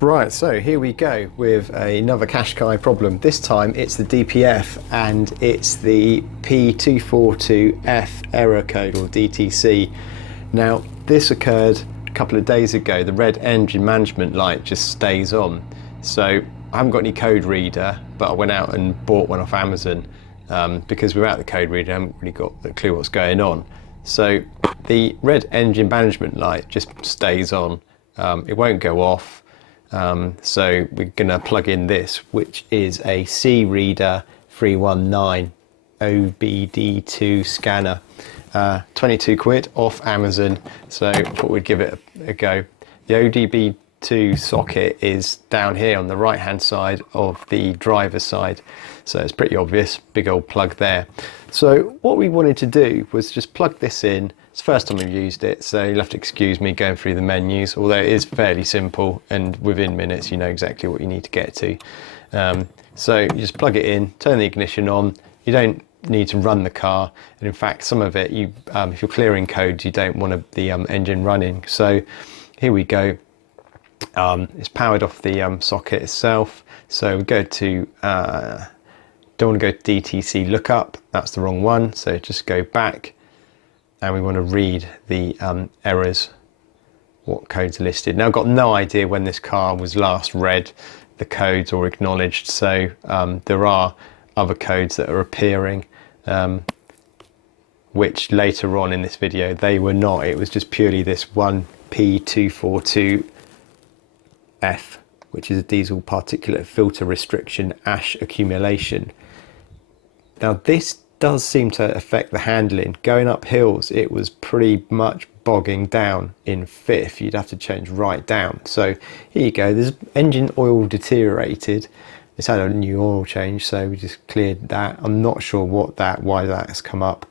Right, so here we go with another Qashqai problem. This time it's the DPF and it's the P242F error code, or DTC. Now this occurred a couple of days ago. The red engine management light just stays on. So I haven't got any code reader, but I went out and bought one off Amazon because without the code reader I haven't really got a clue what's going on. So the red engine management light just stays on. It won't go off. So we're going to plug in this, which is a C Reader 319 OBD2 scanner, 22 quid off Amazon, so I thought we'd give it a go. The OBD2 socket is down here on the right hand side of the driver's side, so it's pretty obvious, big old plug there. So what we wanted to do was just plug this in. It's the first time I've used it, so you'll have to excuse me going through the menus, although it is fairly simple and within minutes you know exactly what you need to get to. So you just plug it in, turn the ignition on. You don't need to run the car, and in fact some of it, if you're clearing codes, you don't want the engine running. So here we go. It's powered off the socket itself, so we go to don't want to go to DTC lookup, that's the wrong one, so just go back. And we want to read the errors, what codes are listed. Now I've got no idea when this car was last read the codes or acknowledged, so there are other codes that are appearing, which later on in this video they were not. It was just purely this one P242F, which is a diesel particulate filter restriction ash accumulation. Now this does seem to affect the handling. Going up hills, it was pretty much bogging down in fifth. You'd have to change right down. So here you go, there's engine oil deteriorated. It's had a new oil change, so we just cleared that. I'm not sure why that has come up.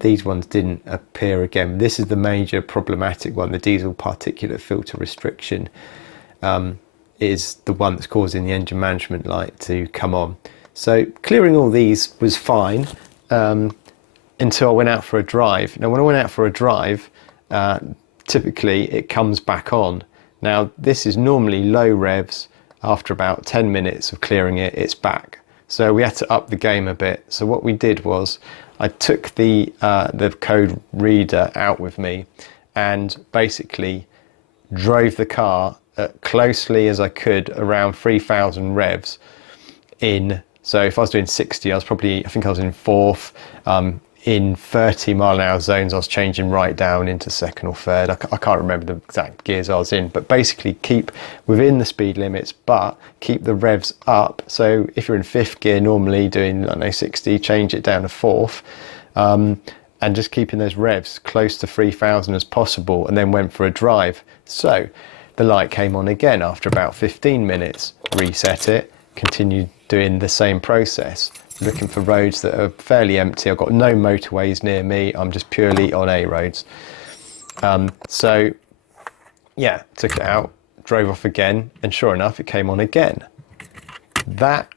These ones didn't appear again. This is the major problematic one. The diesel particulate filter restriction is the one that's causing the engine management light to come on. So clearing all these was fine until I went out for a drive. Now when I went out for a drive, typically it comes back on. Now this is normally low revs. After about 10 minutes of clearing it, it's back. So we had to up the game a bit. So what we did was I took the code reader out with me and basically drove the car as closely as I could around 3,000 revs in. So if I was doing 60, I think I was in fourth. In 30-mile-an-hour zones, I was changing right down into second or third. I can't remember the exact gears I was in, but basically keep within the speed limits, but keep the revs up. So if you're in fifth gear, normally doing, I don't know, 60, change it down to fourth, and just keeping those revs close to 3,000 as possible, and then went for a drive. So the light came on again after about 15 minutes, reset it, continued doing the same process, looking for roads that are fairly empty. I've got no motorways near me, I'm just purely on A roads. So yeah, took it out, drove off again, and sure enough it came on again. That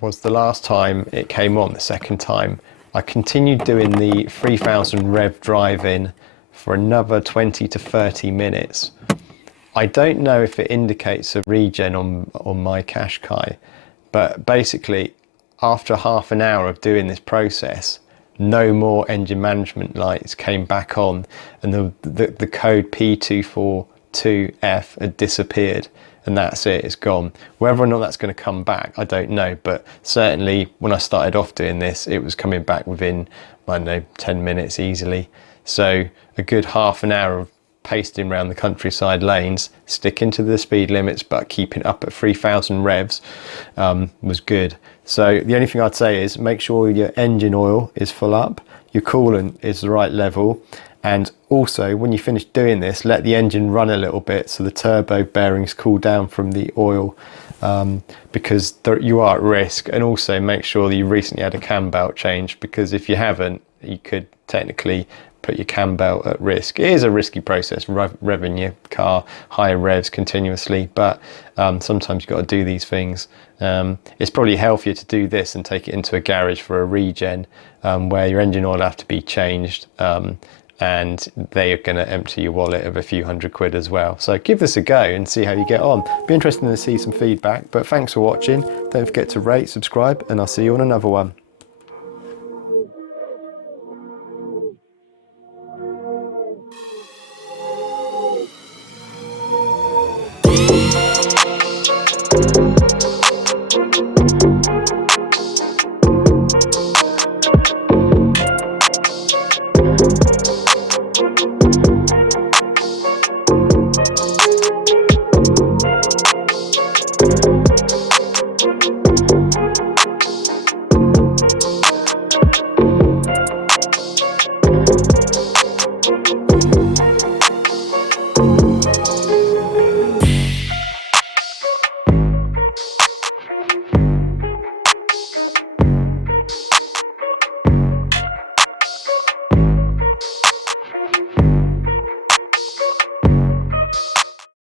was the last time it came on. The second time I continued doing the 3,000 rev drive-in for another 20 to 30 minutes. I don't know if it indicates a regen on my Qashqai, but basically after half an hour of doing this process, no more engine management lights came back on, and the code P242F had disappeared, and that's it, it's gone. Whether or not that's going to come back, I don't know, but certainly when I started off doing this, it was coming back within, I don't know, 10 minutes easily. So a good half an hour of pasting around the countryside lanes, sticking to the speed limits but keeping up at 3,000 revs was good. So the only thing I'd say is make sure your engine oil is full up, your coolant is the right level, and also when you finish doing this, let the engine run a little bit so the turbo bearings cool down from the oil, because you are at risk. And also make sure that you recently had a cam belt change, because if you haven't, you could technically put your cam belt at risk. It is a risky process, revving your car higher revs continuously, but sometimes you've got to do these things. It's probably healthier to do this and take it into a garage for a regen, where your engine oil will have to be changed and they are going to empty your wallet of a few £100 as well. So give this a go and see how you get on. Be interesting to see some feedback, but thanks for watching. Don't forget to rate, subscribe, and I'll see you on another one.